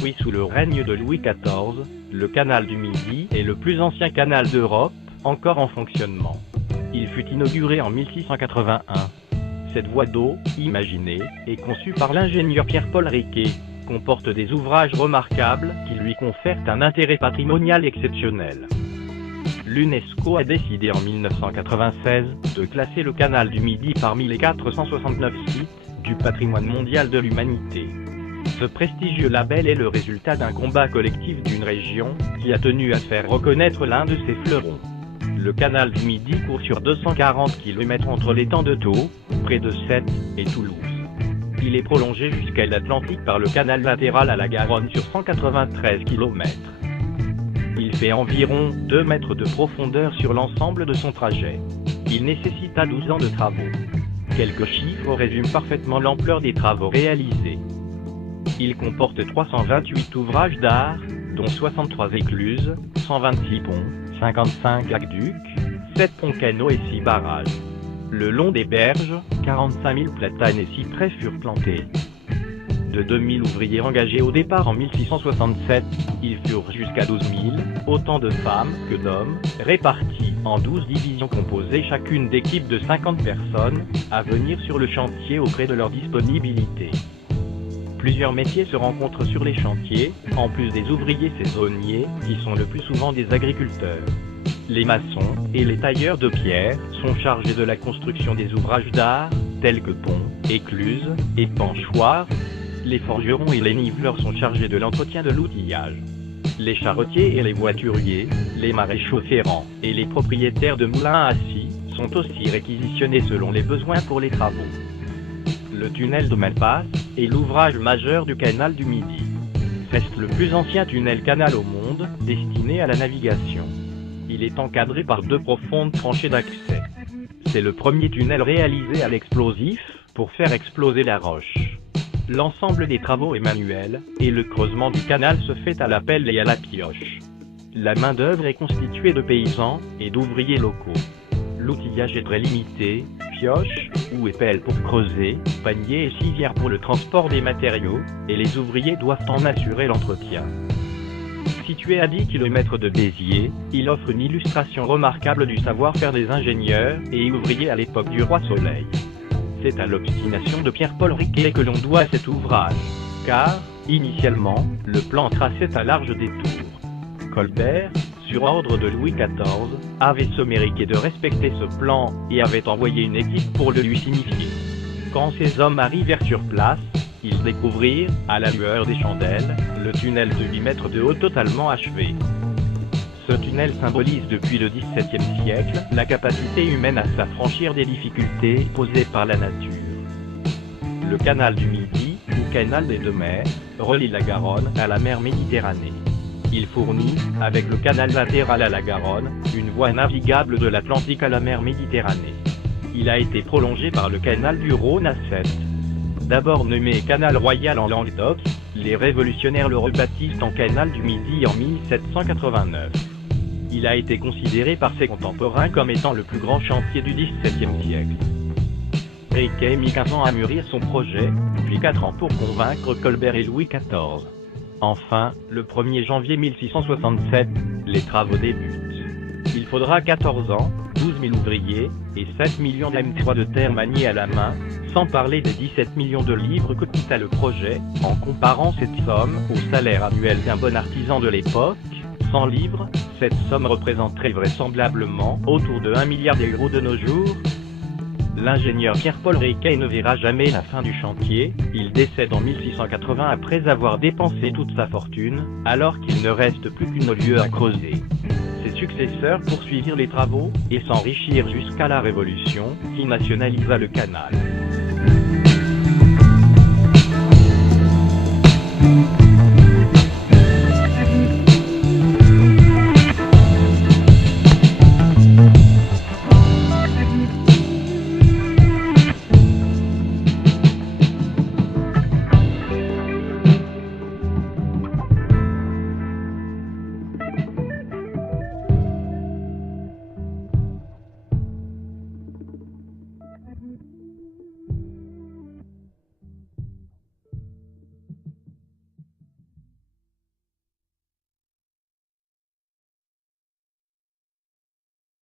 construit sous le règne de Louis XIV, le canal du Midi est le plus ancien canal d'Europe, encore en fonctionnement. Il fut inauguré en 1681. Cette voie d'eau, imaginée, et conçue par l'ingénieur Pierre-Paul Riquet, comporte des ouvrages remarquables qui lui confèrent un intérêt patrimonial exceptionnel. L'UNESCO a décidé en 1996 de classer le canal du Midi parmi les 469 sites du patrimoine mondial de l'humanité. Ce prestigieux label est le résultat d'un combat collectif d'une région qui a tenu à faire reconnaître l'un de ses fleurons. Le canal du Midi court sur 240 km entre l'étang de Thau, près de Sète, et Toulouse. Il est prolongé jusqu'à l'Atlantique par le canal latéral à la Garonne sur 193 km. Il fait environ 2 mètres de profondeur sur l'ensemble de son trajet. Il nécessita 12 ans de travaux. Quelques chiffres résument parfaitement l'ampleur des travaux réalisés. Il comporte 328 ouvrages d'art, dont 63 écluses, 126 ponts, 55 aqueducs, 7 ponts canaux et 6 barrages. Le long des berges, 45 000 platanes et cyprès furent plantés. De 2000 ouvriers engagés au départ en 1667, ils furent jusqu'à 12 000, autant de femmes que d'hommes, répartis en 12 divisions composées chacune d'équipes de 50 personnes, à venir sur le chantier au gré de leur disponibilité. Plusieurs métiers se rencontrent sur les chantiers, en plus des ouvriers saisonniers, qui sont le plus souvent des agriculteurs. Les maçons et les tailleurs de pierre sont chargés de la construction des ouvrages d'art, tels que ponts, écluses, et penchoirs. Les forgerons et les niveleurs sont chargés de l'entretien de l'outillage. Les charretiers et les voituriers, les maréchaux ferrants, et les propriétaires de moulins à scie, sont aussi réquisitionnés selon les besoins pour les travaux. Le tunnel de Malpasse est l'ouvrage majeur du canal du Midi. Reste le plus ancien tunnel canal au monde, destiné à la navigation. Il est encadré par 2 profondes tranchées d'accès. C'est le premier tunnel réalisé à l'explosif, pour faire exploser la roche. L'ensemble des travaux est manuel, et le creusement du canal se fait à la pelle et à la pioche. La main-d'œuvre est constituée de paysans et d'ouvriers locaux. L'outillage est très limité, pioche ou pelle pour creuser, panier et civière pour le transport des matériaux, et les ouvriers doivent en assurer l'entretien. Situé à 10 km de Béziers, il offre une illustration remarquable du savoir-faire des ingénieurs et ouvriers à l'époque du Roi Soleil. C'est à l'obstination de Pierre-Paul Riquet que l'on doit cet ouvrage, car, initialement, le plan traçait un large détour. Colbert, sur ordre de Louis XIV, avait sommé Riquet de respecter ce plan et avait envoyé une équipe pour le lui signifier. Quand ces hommes arrivèrent sur place, ils découvrirent, à la lueur des chandelles, le tunnel de 8 mètres de haut totalement achevé. Ce tunnel symbolise depuis le XVIIe siècle la capacité humaine à s'affranchir des difficultés posées par la nature. Le canal du Midi, ou canal des Deux Mers, relie la Garonne à la mer Méditerranée. Il fournit, avec le canal latéral à la Garonne, une voie navigable de l'Atlantique à la mer Méditerranée. Il a été prolongé par le canal du Rhône à Sète. D'abord nommé canal royal en Languedoc, les révolutionnaires le rebaptisent en canal du Midi en 1789. Il a été considéré par ses contemporains comme étant le plus grand chantier du XVIIe siècle. Riquet mit 15 ans à mûrir son projet, puis 4 ans pour convaincre Colbert et Louis XIV. Enfin, le 1er janvier 1667, les travaux débutent. Il faudra 14 ans, 12 000 ouvriers, et 7 millions d'm3 de terre maniée à la main, sans parler des 17 millions de livres que coûta le projet, en comparant cette somme au salaire annuel d'un bon artisan de l'époque. 100 livres, cette somme représenterait vraisemblablement autour de 1 milliard d'euros de nos jours. L'ingénieur Pierre-Paul Riquet ne verra jamais la fin du chantier, il décède en 1680 après avoir dépensé toute sa fortune, alors qu'il ne reste plus qu'une lieue à creuser. Ses successeurs poursuivirent les travaux, et s'enrichirent jusqu'à la Révolution, qui nationalisa le canal.